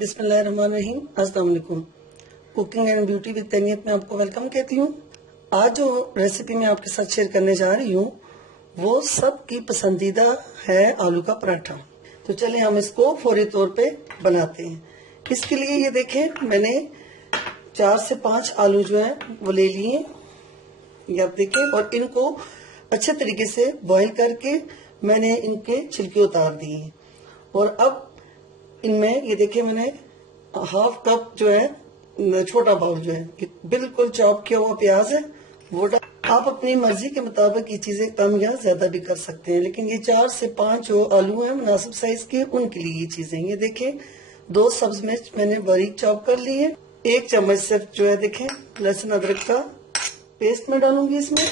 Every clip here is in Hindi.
बिस्मिल्लाहिर्रहमानिर्रहीम। अस्सलाम वालेकुम। कुकिंग एंड ब्यूटी विद तनीयत में आपको वेलकम कहती हूँ। आज जो रेसिपी मैं आपके साथ शेयर करने जा रही हूँ वो सबकी पसंदीदा है, आलू का पराठा। तो चले हम इसको फौरी तौर पे बनाते हैं। इसके लिए ये देखें, मैंने 4 से 5 आलू जो है वो ले लिए, ये आप देखें, और इनको अच्छे तरीके से बॉईल करके मैंने इनके छिलके उतार दिए। और अब इनमें ये देखिए, मैंने हाफ कप जो है, छोटा बाउल जो है, बिल्कुल चॉप किया हुआ प्याज है वो डाल। आप अपनी मर्जी के मुताबिक ये चीजें कम या ज्यादा भी कर सकते हैं, लेकिन ये 4 से 5 जो आलू हैं मुनासिब साइज के, उनके लिए ये चीजें। ये देखें, 2 सब्ज मिर्च मैंने बारीक चॉप कर ली है। 1 चम्मच सिर्फ जो है देखें लहसुन अदरक का पेस्ट में डालूंगी इसमें।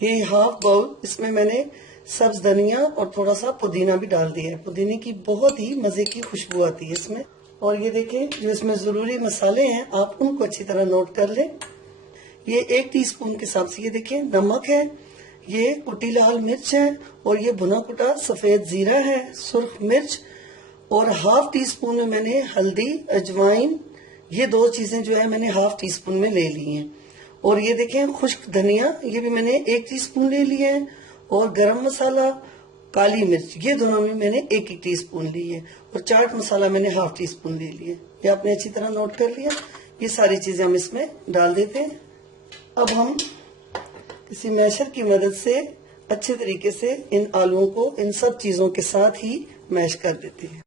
ये हाफ बाउल इसमें मैंने सब्ज धनिया और थोड़ा सा पुदीना भी डाल दिया है। पुदीने की बहुत ही मजे की खुशबू आती है इसमें। और ये देखें, जो इसमें जरूरी मसाले हैं आप उनको अच्छी तरह नोट कर लें। ये 1 टीस्पून के हिसाब से ये देखें नमक है, ये कुटी लाल मिर्च है, और ये भुना कुटा सफेद जीरा है, सुर्ख मिर्च, और हाफ टी स्पून में मैंने हल्दी, अजवाइन, ये 2 चीजें जो है मैंने हाफ टी स्पून में ले ली हैं। और ये देखें खुश्क धनिया, ये भी मैंने 1 टीस्पून ले लिया है। और गरम मसाला, काली मिर्च, ये दोनों में मैंने 1-1 टीस्पून ली है। और चाट मसाला मैंने हाफ टी स्पून ले लिया। ये आपने अच्छी तरह नोट कर लिया। ये सारी चीजें हम इसमें डाल देते हैं। अब हम किसी मैशर की मदद से अच्छे तरीके से इन आलूओं को इन सब चीजों के साथ ही मैश कर देते हैं।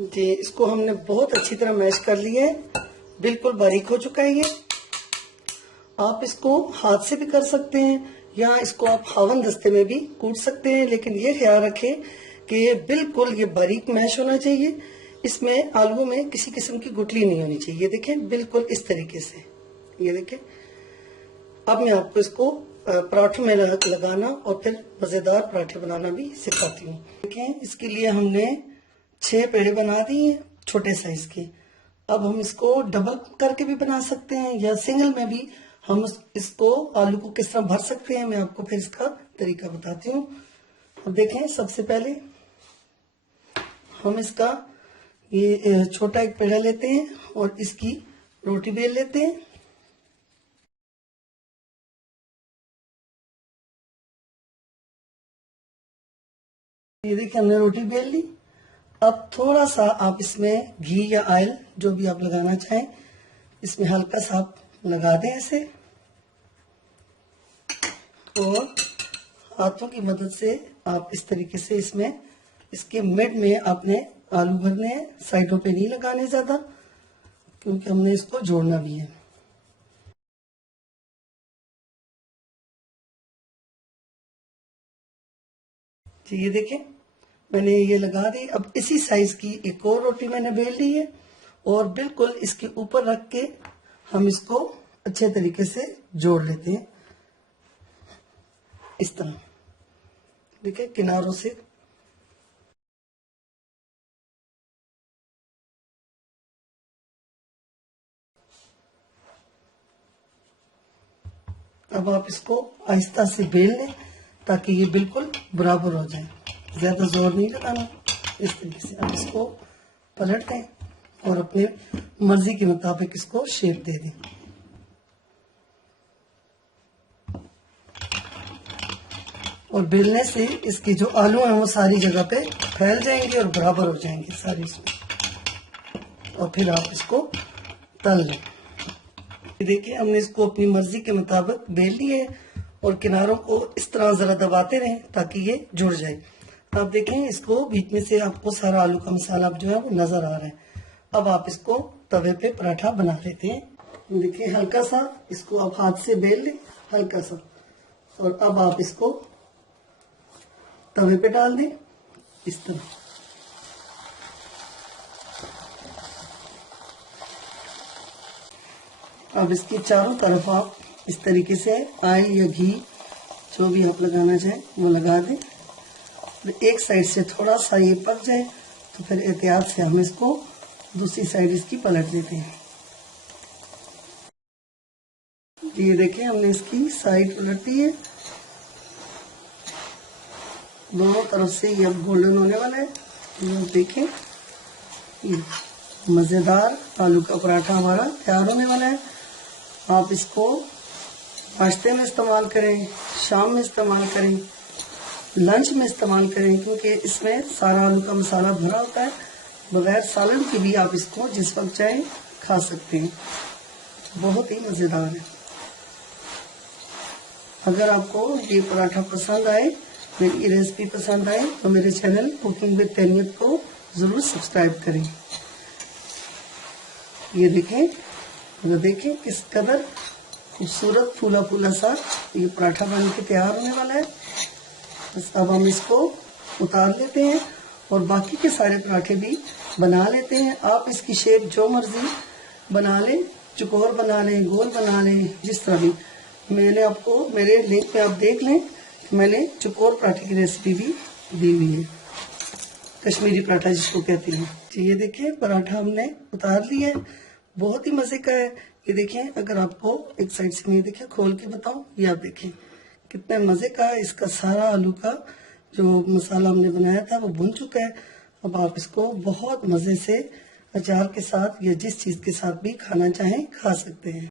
जी, इसको हमने बहुत अच्छी तरह मैश कर लिया है, बिल्कुल बारीक हो चुका है ये। आप इसको हाथ से भी कर सकते हैं या इसको आप हावन दस्ते में भी कूट सकते हैं, लेकिन ये ख्याल रखें कि ये बिल्कुल ये बारीक मैश होना चाहिए। इसमें आलूओं में किसी किस्म की गुठली नहीं होनी चाहिए। ये देखें, बिल्कुल इस तरीके से। ये देखें, अब मैं आपको इसको पराठों में लगाना और फिर मजेदार पराठे बनाना भी सिखाती हूँ। देखें, इसके लिए हमने 6 पेड़े बना दिए छोटे साइज के। अब हम इसको डबल करके भी बना सकते हैं या सिंगल में भी हम इसको आलू को किस तरह भर सकते हैं, मैं आपको फिर इसका तरीका बताती हूँ। अब देखें, सबसे पहले हम इसका ये छोटा एक पेड़ा लेते हैं और इसकी रोटी बेल लेते हैं। ये देखिए, हमने रोटी बेल ली। अब थोड़ा सा आप इसमें घी या ऑयल जो भी आप लगाना चाहें, इसमें हल्का सा आप लगा दें ऐसे, और हाथों की मदद से आप इस तरीके से इसमें इसके मिड में आपने आलू भरने हैं। साइडों पे नहीं लगाने ज्यादा, क्योंकि हमने इसको जोड़ना भी है। जी, ये देखें, मैंने ये लगा दी। अब इसी साइज की एक और रोटी मैंने बेल ली है और बिल्कुल इसके ऊपर रख के हम इसको अच्छे तरीके से जोड़ लेते हैं इस तरह। ठीक है, किनारों से। अब आप इसको आहिस्ता से बेल लें ताकि ये बिल्कुल बराबर हो जाए। ज्यादा जोर नहीं लगाना। इस तरीके से आप इसको पलट दें और अपने मर्जी के मुताबिक इसको शेप दे दें। और बेलने से इसके जो आलू हैं वो सारी जगह पे फैल जाएंगे और बराबर हो जाएंगे सारे इसमें। और फिर आप इसको तल लें। देखिए, हमने इसको अपनी मर्जी के मुताबिक बेल लिए और किनारों को इस तरह जरा दबाते रहें ताकि ये जुड़ जाए। आप देखें, इसको बीच में से आपको सारा आलू का मसाला जो है वो नजर आ रहा है। अब आप इसको तवे पे पराठा बना लेते हैं। देखिए, हल्का सा इसको आप हाथ से बेल लें, हल्का सा, और अब आप इसको तवे पे डाल दें इस तरह। अब इसकी चारों तरफ आप इस तरीके से ऑयल या घी जो भी आप लगाना चाहें वो लगा दें। एक साइड से थोड़ा सा ये पक जाए तो फिर एहतियात से हम इसको दूसरी साइड इसकी पलट देते हैं। ये देखें, हमने इसकी साइड पलट दी है दोनों तरफ से ये अब गोल्डन होने वाला है। ये आप देखें, ये मज़ेदार आलू का पराठा हमारा तैयार होने वाला है। आप इसको नाश्ते में इस्तेमाल करें, शाम में इस्तेमाल करें, लंच में इस्तेमाल करें, क्योंकि इसमें सारा आलू का मसाला भरा होता है। बगैर सालन के भी आप इसको जिस वक्त चाहें खा सकते हैं। बहुत ही मज़ेदार है। अगर आपको ये पराठा पसंद आए, मेरी ये रेसिपी पसंद आए, तो मेरे चैनल कुकिंग विद तैनियत को ज़रूर सब्सक्राइब करें। ये देखें, अगर देखें किस कदर खूबसूरत फूला फूला सा ये पराठा बन के तैयार होने वाला है। बस अब हम इसको उतार लेते हैं और बाकी के सारे पराठे भी बना लेते हैं। आप इसकी शेप जो मर्जी बना लें, चौकोर बना लें, गोल बना लें, जिस तरह भी। मैंने आपको मेरे लिंक पे आप देख लें, मैंने चौकोर पराठे की रेसिपी भी दी हुई है, कश्मीरी पराठा जिसको कहते हैं। तो ये देखिए पराठा हमने उतार लिया है, बहुत ही मज़े का है। ये देखें, अगर आपको एक साइड से मैं देखिए खोल के बताऊं, ये आप देखें कितने मज़े का है। इसका सारा आलू का जो मसाला हमने बनाया था वो भुन चुका है। अब आप इसको बहुत मज़े से अचार के साथ या जिस चीज़ के साथ भी खाना चाहें खा सकते हैं।